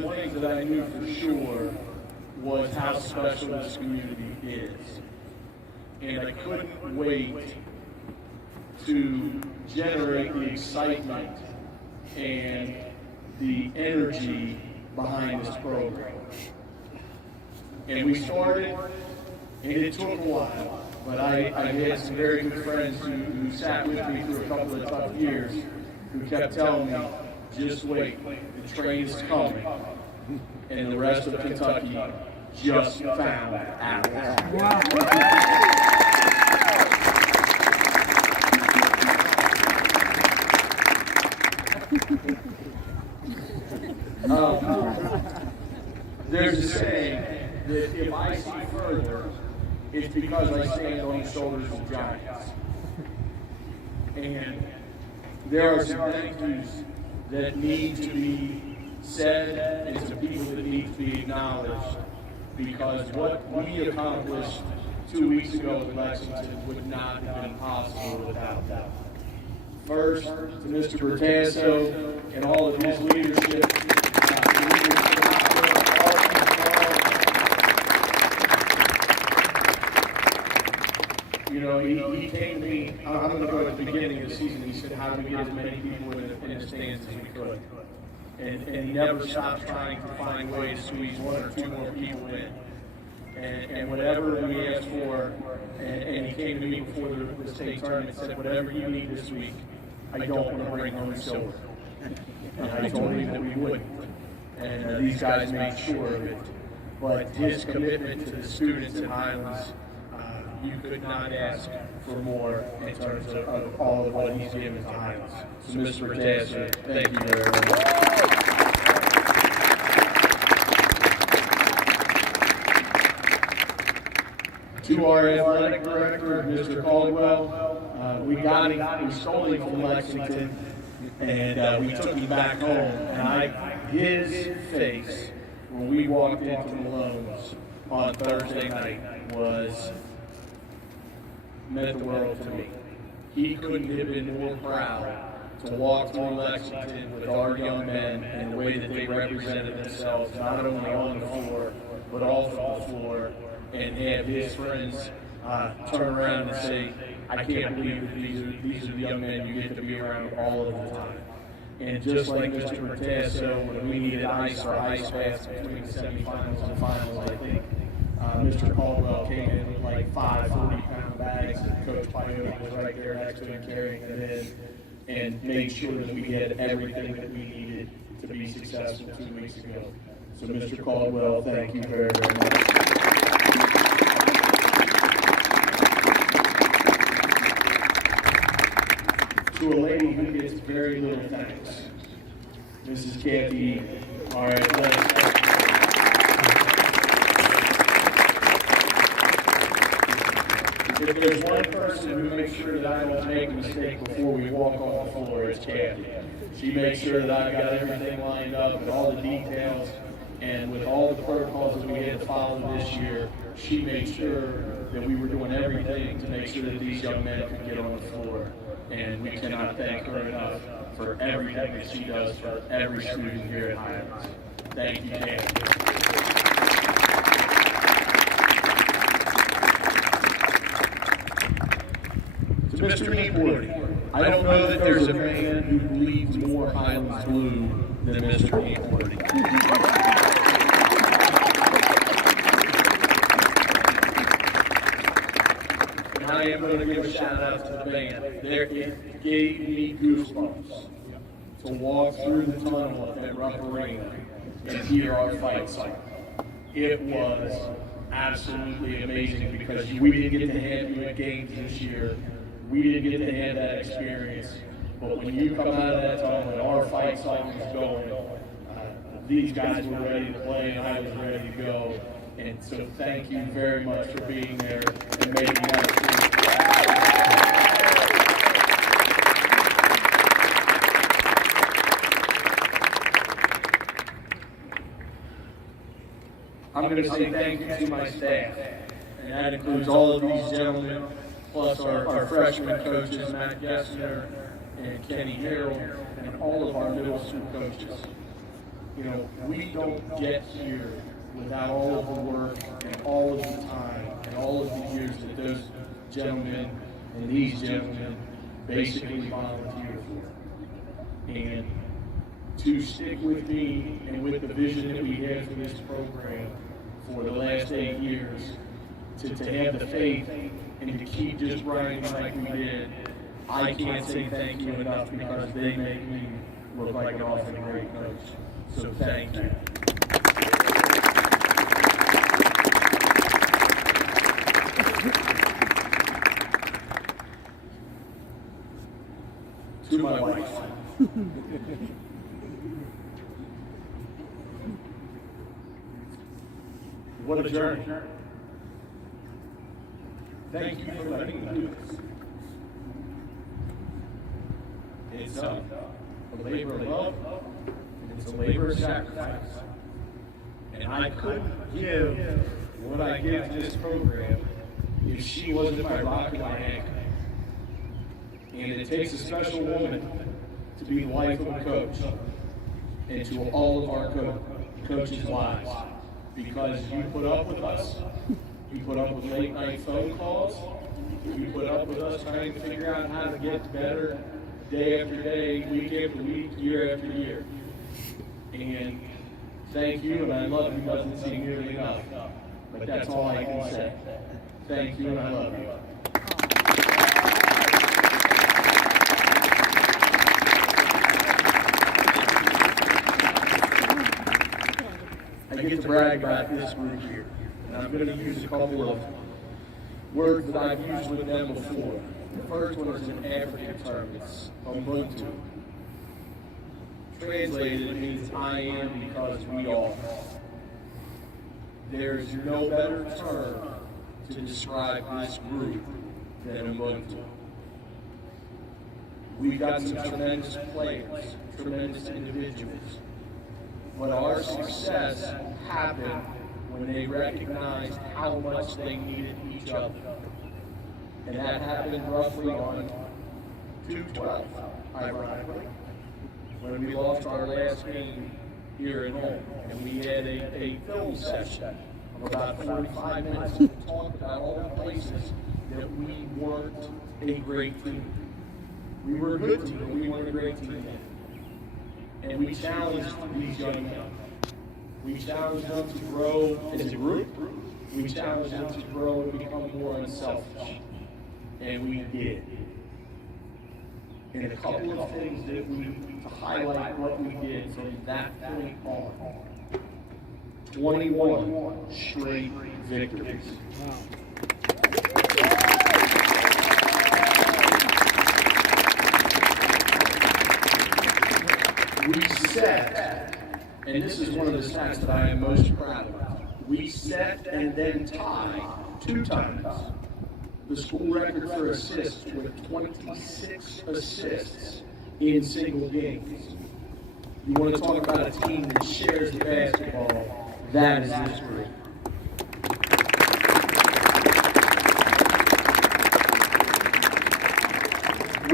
The things that I knew for sure was how special this community is. And I couldn't wait to generate the excitement and the energy behind this program. And we started, and it took a while, but I had some very good friends who sat with me through a couple of tough years who kept telling me, just wait, the train is coming. And the rest of Kentucky just found out. Wow. There's a saying that if I see further, it's because I stand on the shoulders of giants. And there are some thank yous that need to be said and some people that need to be acknowledged, because what we accomplished 2 weeks ago in Lexington would not have been possible without them. First, to Mr. Bertasso and all of his leadership. You know, he came to me, I'm going to go at the beginning of the season, he said, how do we get as many people in the stands as we could? And he never stopped trying to find ways to squeeze one or two more people in. And whatever we asked for, and he came to me before the state tournament and said, whatever you need this week, I don't want to bring home silver. And I told him that we wouldn't. And these guys made sure of it. But his commitment to the students at Highlands, you could not ask for more in terms of all of what he's given to Highlands. So, Mr. Bertasso, thank you very much. To our athletic director, Mr. Caldwell, we stole him from Lexington, and we took him back home. And his face when we walked into Malone's on Thursday night meant the world to me. He couldn't have been more proud to walk through Lexington with our young men and the way that they represented themselves, not only on the floor, but off of the floor, and have his friends turn around and say, I can't believe that these are the young men you get to be around all of the time. And just like Mr. Bertasso, when we needed ice or ice baths between the semifinals and the finals, I think Mr. Caldwell came in with like 5 40-pound bags, and Coach Piotti was right there next to him carrying them in, and made sure that we had everything that we needed to be successful 2 weeks ago. So Mr. Caldwell, thank you very, very much. To a lady who gets very little thanks, Mrs. Kathy, our athletic. If there's one person who makes sure that I don't make a mistake before we walk on the floor, it's Kathy. She makes sure that I've got everything lined up and all the details, and with all the protocols that we had to follow this year, she made sure that we were doing everything to make sure that these young men could get on the floor. And we cannot thank her enough for everything that she does for every student here at Highlands. Thank you, Kathy. To Mr. Inkworthy, I don't know that there's a man who bleeds more Highlands blue than Mr. Inkworthy. And I am going to give a shout out to the band. It gave me goosebumps to walk through the tunnel at Rupp Arena and hear our fight song. It was absolutely amazing because we didn't get to have you at games this year. We didn't get to have that experience, but when you come out of that tunnel and our fight song is going, these guys were ready to play and I was ready to go. And so thank you very much for being there and making that. I'm going to say thank you to my staff, and that includes all of these gentlemen, plus our freshman coaches, Matt Gessner and Kenny Harrell, and all of our middle school coaches. we don't get here without all of the work and all of the time and all of the years that those gentlemen and these gentlemen basically volunteer for. And to stick with me and with the vision that we have for this program for the last 8 years, to have the faith and to keep just running like we did, I can't say thank you enough because they make me look like an awful great coach. So thank you. To my wife. What a journey. Thank you for letting me do this. It's a labor of love, and it's a labor of sacrifice. And I couldn't give what I give to this program if she wasn't my rock and my anchor. And it takes a special woman to be the wife of a coach, and to all of our coaches' wives, because you put up with us. You put up with late night phone calls. You put up with us trying to figure out how to get better day after day, week after week, year after year. And thank you, and I love you doesn't seem nearly enough. But that's all I can say. Thank you, and I love you. I get to brag about this group here. And I'm going to use a couple of words that I've used with them before. The first one is an African term. It's Ubuntu. Translated, it means I am because we are. There's no better term to describe this group than Ubuntu. We've got some tremendous players, tremendous individuals. But our success happened when they recognized how much they needed each other. And that happened roughly on 2/12, ironically, when we lost our last game here at home. And we had a film session of about 45 minutes to talk about all the places that we weren't a great team. We were a good team, but we weren't a great team. And we challenged these young men. We challenged them to grow as a group. We challenged them to grow and become more unselfish. And we did. And a couple of things to highlight what we did from that point on. 21 straight victories. Wow. We set, and this is one of the stats that I am most proud of, we set and then tied 2 times the school record for assists with 26 assists in single games. You want to talk about a team that shares the basketball, that is this group.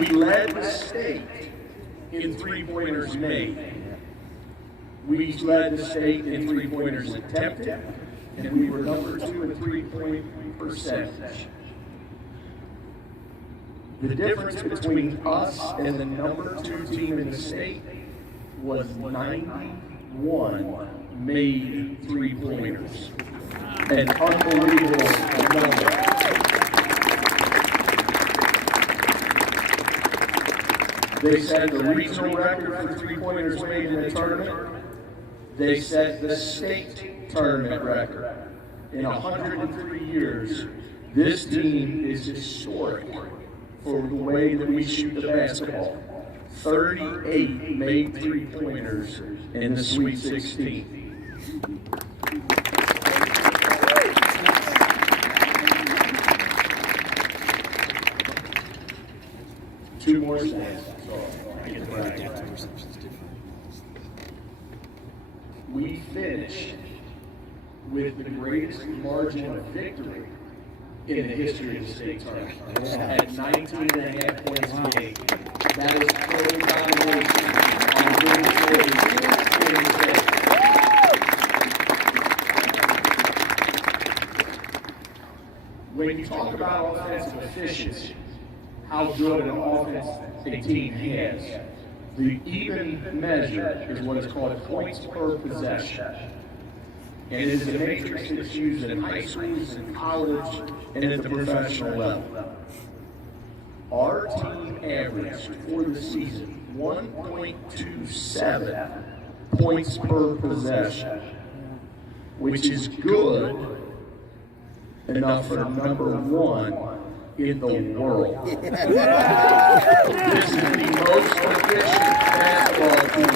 We led the state in 3-pointers made. We led the state in 3-pointers attempted, and we were number 2 in 3-point percentage. The difference between us and the number 2 team in the state was 91 made 3-pointers. An unbelievable number. They set the regional record for 3-pointers made in the tournament. They set the state tournament record. In 103 years, this team is historic for the way that we shoot the basketball. 38 made 3-pointers in the Sweet 16. Two more stats. We finished with the greatest margin of victory in the history of the state tournament at 19.5 points a game. That is total domination on the here today. When you talk about offensive efficiency, how good an offense a team has, the even measure is what is called points per possession. And it is a matrix that's used in high schools, in college, and at the professional level. Our team averaged for the season 1.27 points per possession, which is good enough for number one in the world. This is the most efficient basketball team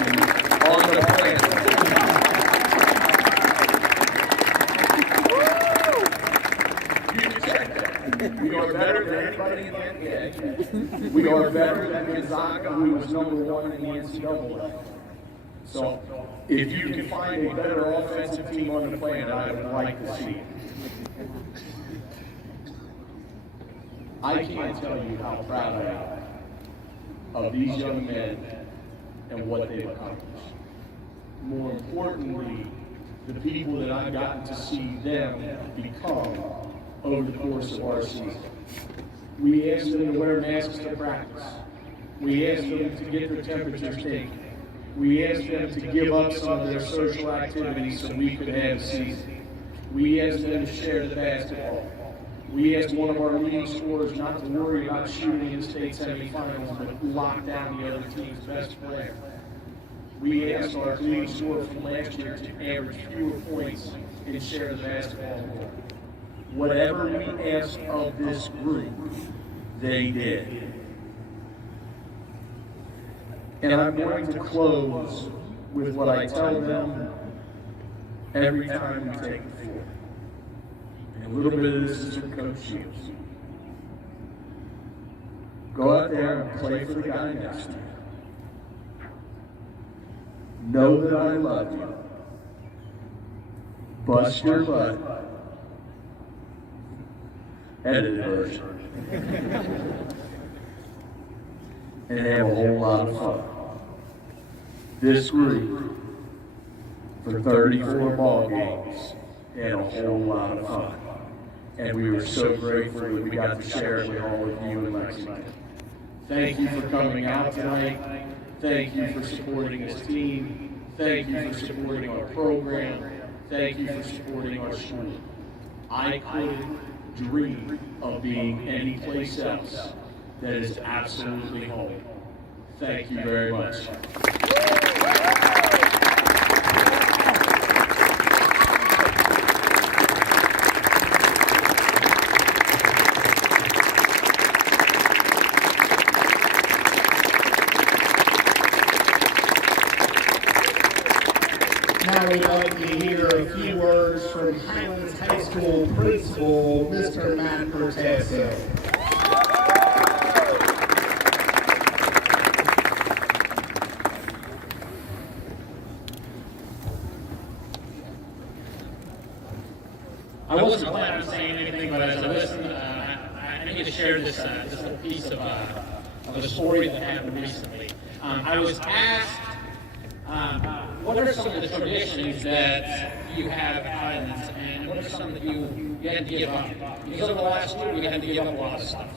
on the planet. You can check that. We are better than anybody in the NBA. We are better than Gonzaga, who was number one in the NCAA. So, if you can find a better offensive team on the planet, I would like to see it. I can't tell you how proud I am of these young men and what they've accomplished. More importantly, the people that I've gotten to see them become over the course of our season. We asked them to wear masks to practice. We asked them to get their temperatures taken. We asked them to give up some of their social activities so we could have a season. We asked them to share the basketball. We asked one of our leading scorers not to worry about shooting in the state semifinals, but lock down the other team's best player. We asked our leading scorer from last year to average fewer points and share the basketball more. Whatever we asked of this group, they did. And I'm going to close with what I tell them every time we take the floor. And a little bit of this is from Coach Shields. Go out there and play for the guy next to you. Know that I love you. Bust your butt. Edited version. And have a whole lot of fun. This group, for 34 ball games, had a whole lot of fun. And we were so grateful that we got to share it with all of you in Lexington. Thank you for coming out tonight. Thank you for supporting this team. Thank you for supporting our program. Thank you for supporting our school. I couldn't dream of being any place else that is absolutely home. Thank you very much. Now we'd like to hear a few words from Highlands High School Principal, Mr. Matt Cortese. I wasn't planning on saying anything, but as I listened, I need to share this little piece of a story that happened recently. I was asked, what are some of the traditions that you have at Highlands, and what are some that you had to give up? Because over the last year, we had to give up a lot of stuff.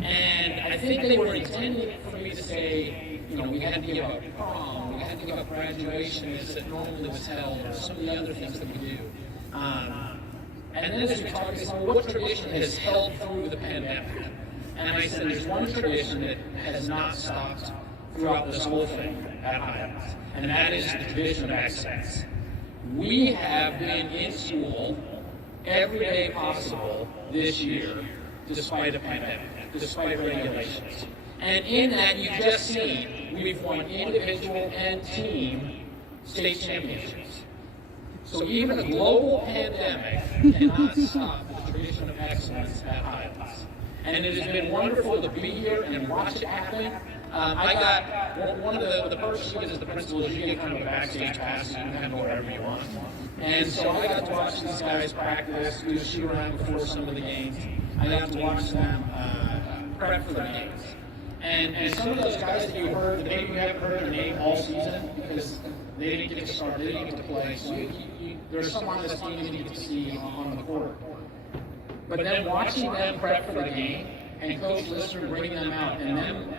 And I think they were intending for me to say, we had to give up prom, we had to give up graduations that normally was held, or some of the other things that we do. And then as we talked, they said, well, what tradition has held through the pandemic? And I said, there's one tradition that has not stopped throughout this whole thing at Highlands, and that is the tradition of excellence. We have been in school every day possible this year, despite a pandemic, despite regulations. And in that, you've just seen, we've won individual and team state championships. So even a global pandemic cannot stop the tradition of excellence at Highlands. And it has been wonderful to be here and watch it happen. I got, one of the perks you get as the principal is you get kind of a backstage pass, so you can kind of go wherever you want. And so I got to watch these guys practice, do a shoot around before some of the games. I got to watch them prep for the games. And some of those guys that you heard, maybe you haven't heard their name all season, because They didn't get to start, they didn't get to play, so there's someone on this team you didn't get to see on the court. But then watching them prep for the game, and Coach Lister bringing them out, and them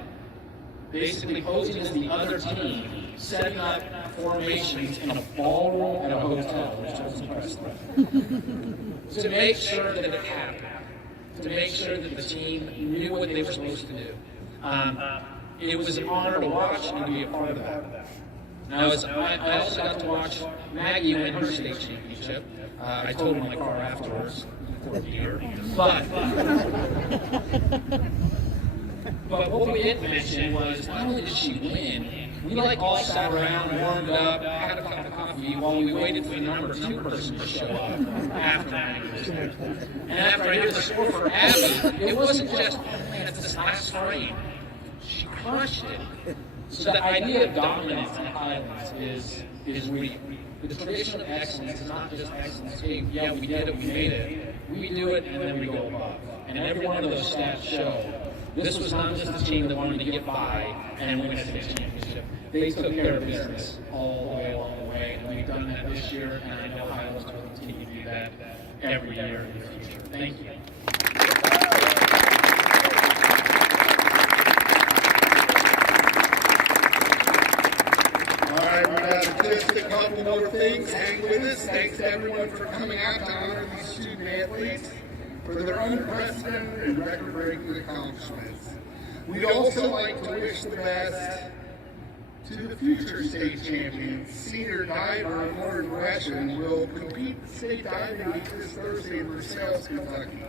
basically posing as the other team, setting up formations in a ballroom at a hotel, which was impressive. To make sure that it happened, to make sure that the team knew what they were supposed to do. It was an honor to watch and to be a part of that. I also got to watch Maggie win her state championship. I told her in my car afterwards, poor dear. But what we didn't mention was not only did she win, we all sat around, warmed up, had a cup of coffee while we waited for the number 2 person to show up after Maggie was there. And after I heard the score for Abby, it wasn't just, oh man, it's this last frame. She crushed it. So the idea of dominance in Highlands is real. The tradition of excellence is not just excellence. Hey, yeah, we did it, we made it. We do it, and then we go above. And every one of those stats show this was not just a team that wanted to get by and win a state championship. They took care of business all the way along the way, and we've done that this year, and I know Highlands will continue to do that every year in the future. Thank you. Just a couple more things. Hang with us. Thanks to everyone for coming out to honor these student athletes for their unprecedented and record-breaking accomplishments. We'd also like to wish the best to the future state champions. Senior diver Lauren Gresham will compete at the state diving meet this Thursday in Versailles, Kentucky.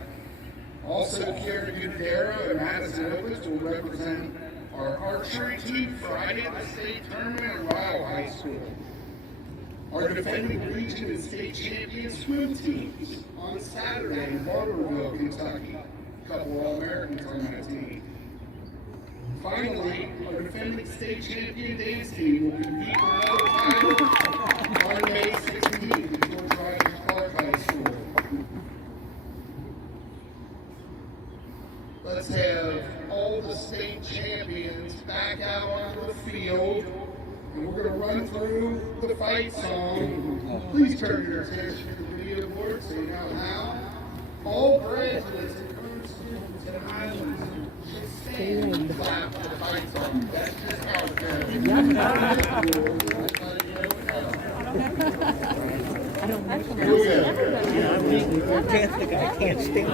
Also, Karen Gudera and Madison Opus will represent our archery team Friday at the state tournament at Ryle High School. Our defending region and state champion swim teams on Saturday in Barberville, Kentucky. A couple All-Americans on that team. Finally, our defending state champion dance team will compete for another title on May 16th at George Rogers Clark High School. Let's have all the state champions back out onto the field, and we're going to run through the fight song. Please turn your attention to the video board so you know how. All graduates and current students in Highlands should stand and clap for the fight song. That's just how it's going to be. I can't stand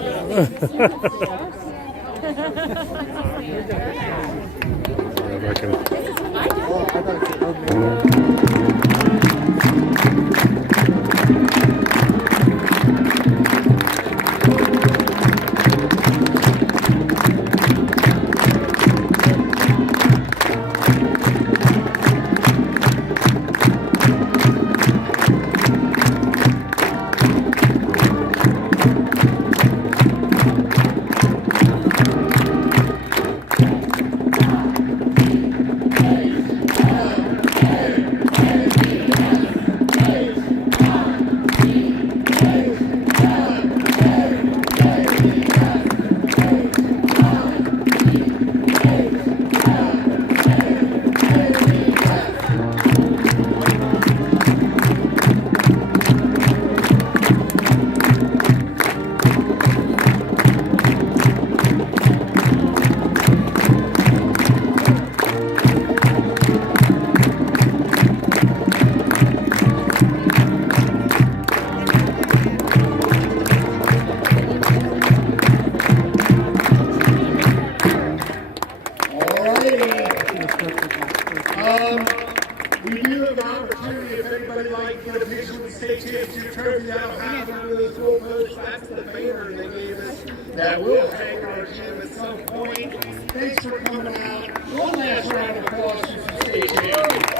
We do have an opportunity if anybody like to get a picture with the state championship trophy. That'll have one of those gold posts. That's the banner they gave us that will hang our gym at some point. Thanks for coming out. One last round of applause for the state champion.